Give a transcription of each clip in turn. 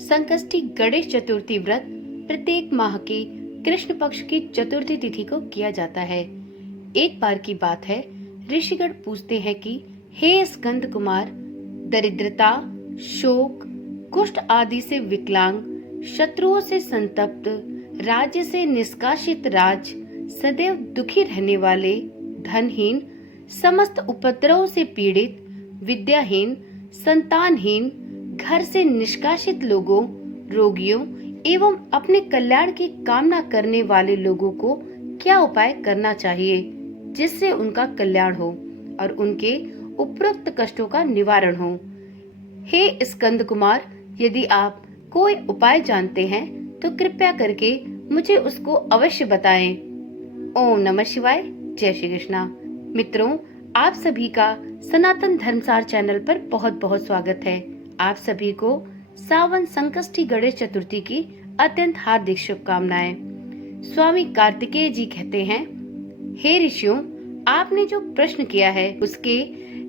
संकष्टी गणेश चतुर्थी व्रत प्रत्येक माह के कृष्ण पक्ष की चतुर्थी तिथि को किया जाता है। एक बार की बात है, ऋषिगण पूछते हैं कि हे स्कंद कुमार, दरिद्रता, शोक, कुष्ठ आदि से विकलांग, शत्रुओं से संतप्त, राज्य से निष्कासित राज, सदैव दुखी रहने वाले, धनहीन, समस्त उपद्रवों से पीड़ित, विद्याहीन, संतानहीन, घर से निष्कासित लोगों, रोगियों एवं अपने कल्याण की कामना करने वाले लोगों को क्या उपाय करना चाहिए जिससे उनका कल्याण हो और उनके उपरोक्त कष्टों का निवारण हो। हे स्कंद कुमार, यदि आप कोई उपाय जानते हैं तो कृपया करके मुझे उसको अवश्य बताएं। ओम नमः शिवाय। जय श्री कृष्णा। मित्रों, आप सभी का सनातन धर्मसार चैनल पर बहुत बहुत स्वागत है। आप सभी को सावन संकष्टी गणेश चतुर्थी की अत्यंत हार्दिक शुभकामनाएं। स्वामी कार्तिकेय जी कहते हैं, हे ऋषियों, आपने जो प्रश्न किया है उसके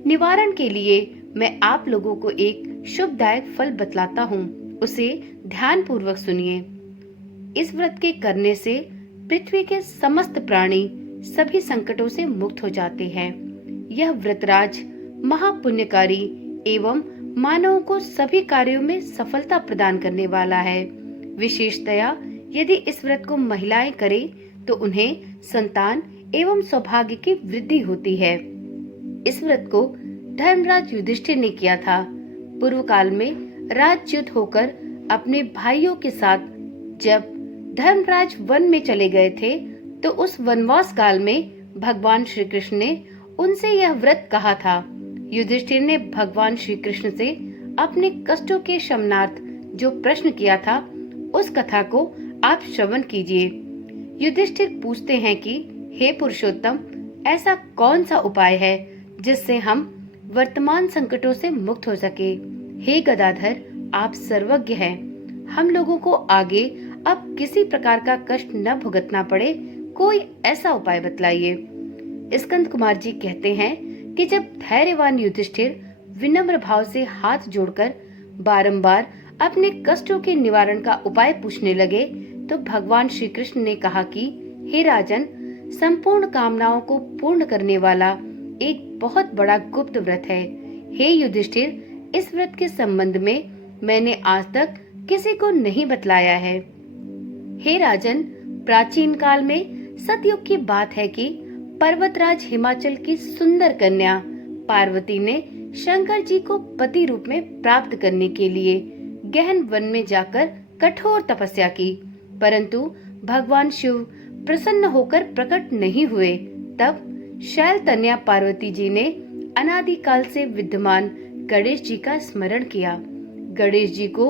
निवारण के लिए मैं आप लोगों को एक शुभदायक फल बतलाता हूँ, उसे ध्यान पूर्वक सुनिए। इस व्रत के करने से पृथ्वी के समस्त प्राणी सभी संकटों से मुक्त हो जाते हैं। यह व्रतराज महापुण्यकारी एवं मानवों को सभी कार्यों में सफलता प्रदान करने वाला है। विशेषतया यदि इस व्रत को महिलाएं करें तो उन्हें संतान एवं सौभाग्य की वृद्धि होती है। इस व्रत को धर्मराज युधिष्ठिर ने किया था। पूर्व काल में राज्ययुत होकर अपने भाइयों के साथ जब धर्मराज वन में चले गए थे तो उस वनवास काल में भगवान श्री कृष्ण ने उनसे यह व्रत कहा था। युधिष्ठिर ने भगवान श्री कृष्ण से अपने कष्टों के शमनार्थ जो प्रश्न किया था उस कथा को आप श्रवण कीजिए। युधिष्ठिर पूछते हैं कि हे पुरुषोत्तम, ऐसा कौन सा उपाय है जिससे हम वर्तमान संकटों से मुक्त हो सके। हे गदाधर, आप सर्वज्ञ हैं। हम लोगों को आगे अब किसी प्रकार का कष्ट न भुगतना पड़े, कोई ऐसा उपाय बतलाइए। स्कंद कुमार जी कहते हैं कि जब धैर्यवान युधिष्ठिर विनम्र भाव से हाथ जोड़कर बारंबार अपने कष्टों के निवारण का उपाय पूछने लगे तो भगवान श्री कृष्ण ने कहा कि हे राजन, संपूर्ण कामनाओं को पूर्ण करने वाला एक बहुत बड़ा गुप्त व्रत है। हे युधिष्ठिर, इस व्रत के संबंध में मैंने आज तक किसी को नहीं बतलाया है। हे राजन, प्राचीन काल में सतयुग की बात है कि पर्वतराज हिमाचल की सुंदर कन्या पार्वती ने शंकर जी को पति रूप में प्राप्त करने के लिए गहन वन में जाकर कठोर तपस्या की, परंतु भगवान शिव प्रसन्न होकर प्रकट नहीं हुए। तब शैलतन्या पार्वती जी ने अनादिकाल से विद्यमान गणेश जी का स्मरण किया। गणेश जी को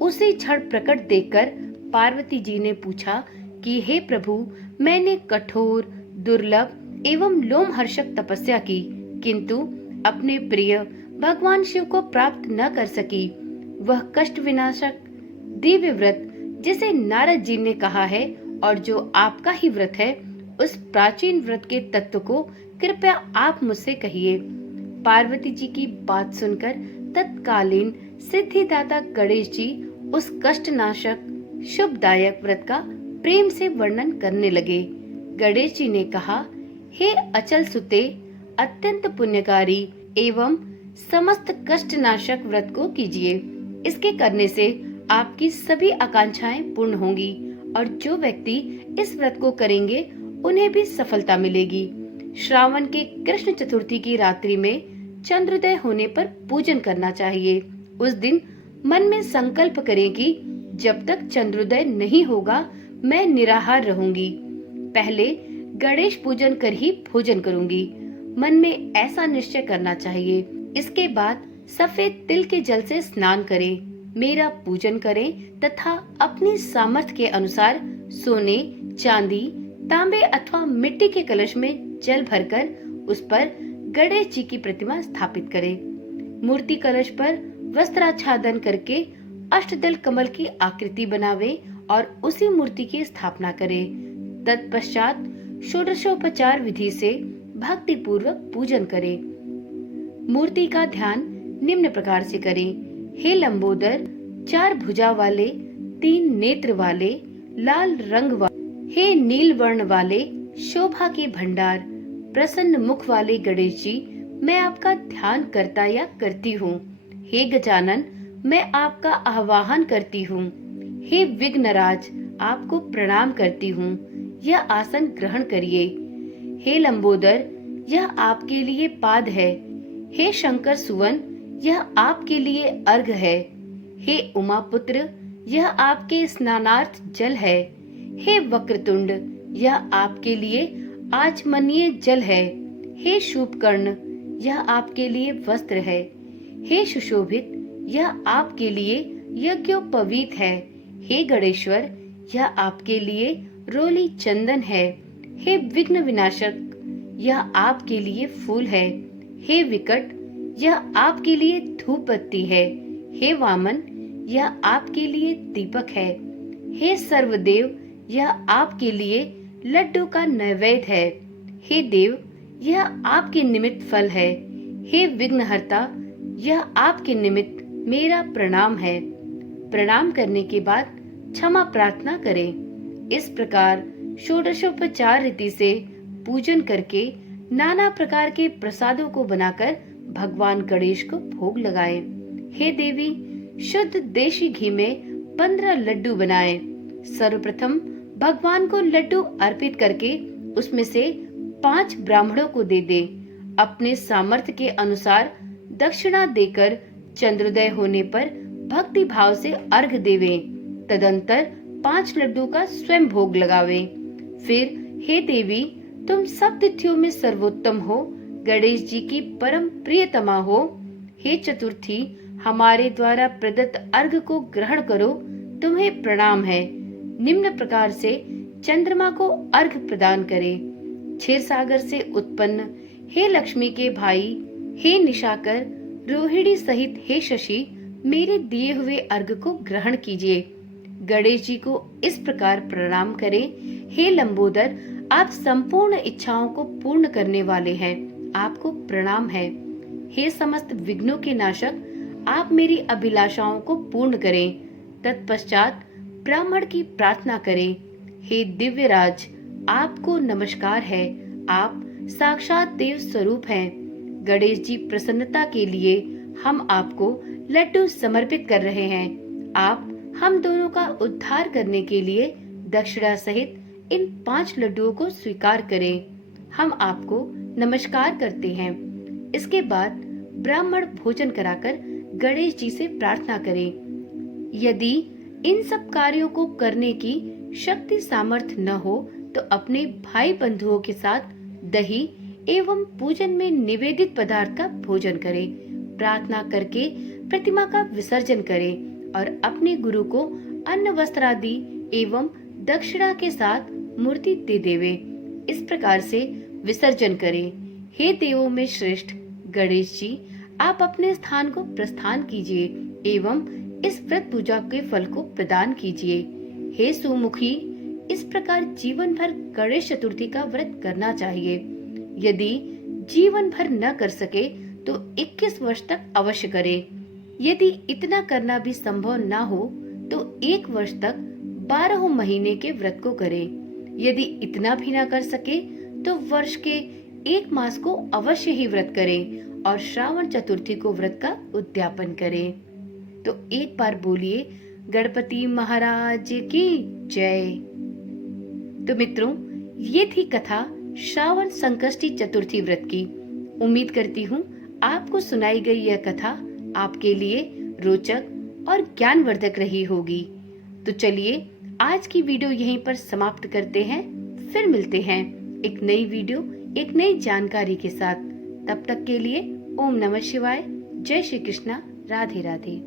उसी क्षण प्रकट देखकर पार्वती जी ने पूछा कि हे प्रभु, मैंने कठोर, दुर्लभ एवं लोमहर्षक तपस्या की, किंतु अपने प्रिय भगवान शिव को प्राप्त न कर सकी। वह कष्ट विनाशक दिव्य व्रत जिसे नारद जी ने कहा है और जो आपका ही व्रत है, उस प्राचीन व्रत के तत्व को कृपया आप मुझसे कहिए। पार्वती जी की बात सुनकर तत्कालीन सिद्धिदाता गणेश जी उस कष्टनाशक शुभदायक व्रत का प्रेम से वर्णन करने लगे। गणेश जी ने कहा, हे अचल सुते, अत्यंत पुण्यकारी एवं समस्त कष्टनाशक व्रत को कीजिए। इसके करने से आपकी सभी आकांक्षाएं पूर्ण होंगी और जो व्यक्ति इस व्रत को करेंगे उन्हें भी सफलता मिलेगी। श्रावण के कृष्ण चतुर्थी की रात्रि में चंद्रोदय होने पर पूजन करना चाहिए। उस दिन मन में संकल्प करें कि जब तक चंद्रोदय नहीं होगा मैं निराहार रहूंगी। पहले गणेश पूजन कर ही भोजन करूंगी। मन में ऐसा निश्चय करना चाहिए। इसके बाद सफेद तिल के जल से स्नान करें, मेरा पूजन करें तथा अपनी सामर्थ्य के अनुसार सोने, चांदी, तांबे अथवा मिट्टी के कलश में जल भरकर उस पर गणेश जी की प्रतिमा स्थापित करें। मूर्ति कलश पर वस्त्राच्छादन करके अष्टदल कमल की आकृति बनावे और उसी मूर्ति की स्थापना करें। तत्पश्चात षोडशोपचार विधि से भक्ति पूर्वक पूजन करें। मूर्ति का ध्यान निम्न प्रकार से करें। हे लंबोदर, चार भुजा वाले, तीन नेत्र वाले, लाल रंग वाले, हे नील वर्ण वाले, शोभा के भंडार, प्रसन्न मुख वाले गणेश जी, मैं आपका ध्यान करता या करती हूँ। हे गजानन, मैं आपका आवाहन करती हूँ। हे विघ्नराज, आपको प्रणाम करती हूँ। यह आसन ग्रहण करिए। हे लंबोदर, यह आपके लिए पाद है। हे शंकर सुवन, यह आपके लिए अर्घ है। हे उमापुत्र, यह आपके स्नानार्थ जल है। हे वक्रतुंड, यह आपके लिए आचमनीय जल है। हे शुभकर्ण, यह आपके लिए वस्त्र है। हे सुशोभित, यह आपके लिए यज्ञोपवीत है। हे गणेश्वर, यह आपके लिए रोली चंदन है। हे विघ्न विनाशक, यह आपके लिए फूल है। हे विकट, यह आपके लिए धूप बत्ती है। हे वामन, यह आपके लिए दीपक है। हे सर्वदेव, यह आपके लिए लड्डू का नैवेद्य है। हे देव, यह आपके निमित्त फल है। हे विघ्नहर्ता, यह आपके निमित्त मेरा प्रणाम है। प्रणाम करने के बाद क्षमा प्रार्थना करें। इस प्रकार षोडशोपचार रीति से पूजन करके नाना प्रकार के प्रसादों को बनाकर भगवान गणेश को भोग लगाएं। हे देवी, शुद्ध देशी घी में 15 लड्डू बनाएं। सर्वप्रथम भगवान को लड्डू अर्पित करके उसमें से 5 ब्राह्मणों को दे दे। अपने सामर्थ्य के अनुसार दक्षिणा देकर चंद्रोदय होने पर भक्ति भाव से अर्घ देवे। तदंतर 5 लड्डू का स्वयं भोग लगावे। फिर हे देवी, तुम सब तिथियों में सर्वोत्तम हो, गणेश जी की परम प्रियतमा हो। हे चतुर्थी, हमारे द्वारा प्रदत्त अर्घ को ग्रहण करो, तुम्हें प्रणाम है। निम्न प्रकार से चंद्रमा को अर्घ प्रदान करे। क्षीर सागर से उत्पन्न हे लक्ष्मी के भाई, हे निशाकर, रोहिणी सहित हे शशि, मेरे दिए हुए अर्घ को ग्रहण कीजिए। गणेश जी को इस प्रकार प्रणाम करें। हे लंबोदर, आप संपूर्ण इच्छाओं को पूर्ण करने वाले हैं, आपको प्रणाम है। हे समस्त विघ्नों के नाशक, आप मेरी अभिलाषाओं को पूर्ण करें। तत्पश्चात ब्राह्मण की प्रार्थना करें। हे दिव्यराज, आपको नमस्कार है, आप साक्षात देव स्वरूप हैं। गणेश जी, प्रसन्नता के लिए हम आपको लड्डू समर्पित कर रहे हैं। आप हम दोनों का उद्धार करने के लिए दक्षिणा सहित इन 5 लड्डुओं को स्वीकार करें। हम आपको नमस्कार करते हैं। इसके बाद ब्राह्मण भोजन कराकर गणेश जी से प्रार्थना करें। यदि इन सब कार्यों को करने की शक्ति सामर्थ्य न हो तो अपने भाई बंधुओं के साथ दही एवं पूजन में निवेदित पदार्थ का भोजन करें। प्रार्थना करके प्रतिमा का विसर्जन करें और अपने गुरु को अन्न वस्त्र आदि एवं दक्षिणा के साथ मूर्ति दे देवे। इस प्रकार से विसर्जन करें। हे देवों में श्रेष्ठ गणेश जी, आप अपने स्थान को प्रस्थान कीजिए एवं इस व्रत पूजा के फल को प्रदान कीजिए। हे सुमुखी, इस प्रकार जीवन भर गणेश चतुर्थी का व्रत करना चाहिए। यदि जीवन भर न कर सके तो 21 वर्ष तक अवश्य करें। यदि इतना करना भी संभव न हो तो 1 वर्ष तक 12 महीने के व्रत को करें। यदि इतना भी न कर सके तो वर्ष के 1 मास को अवश्य ही व्रत करें और श्रावण चतुर्थी को व्रत का उद्यापन करें। तो एक बार बोलिए गणपति महाराज की जय। तो मित्रों, ये थी कथा श्रावण संकष्टी चतुर्थी व्रत की। उम्मीद करती हूँ आपको सुनाई गई यह कथा आपके लिए रोचक और ज्ञानवर्धक रही होगी। तो चलिए आज की वीडियो यहीं पर समाप्त करते हैं। फिर मिलते हैं एक नई वीडियो, एक नई जानकारी के साथ। तब तक के लिए ओम नमः शिवाय, जय श्री कृष्णा, राधे राधे।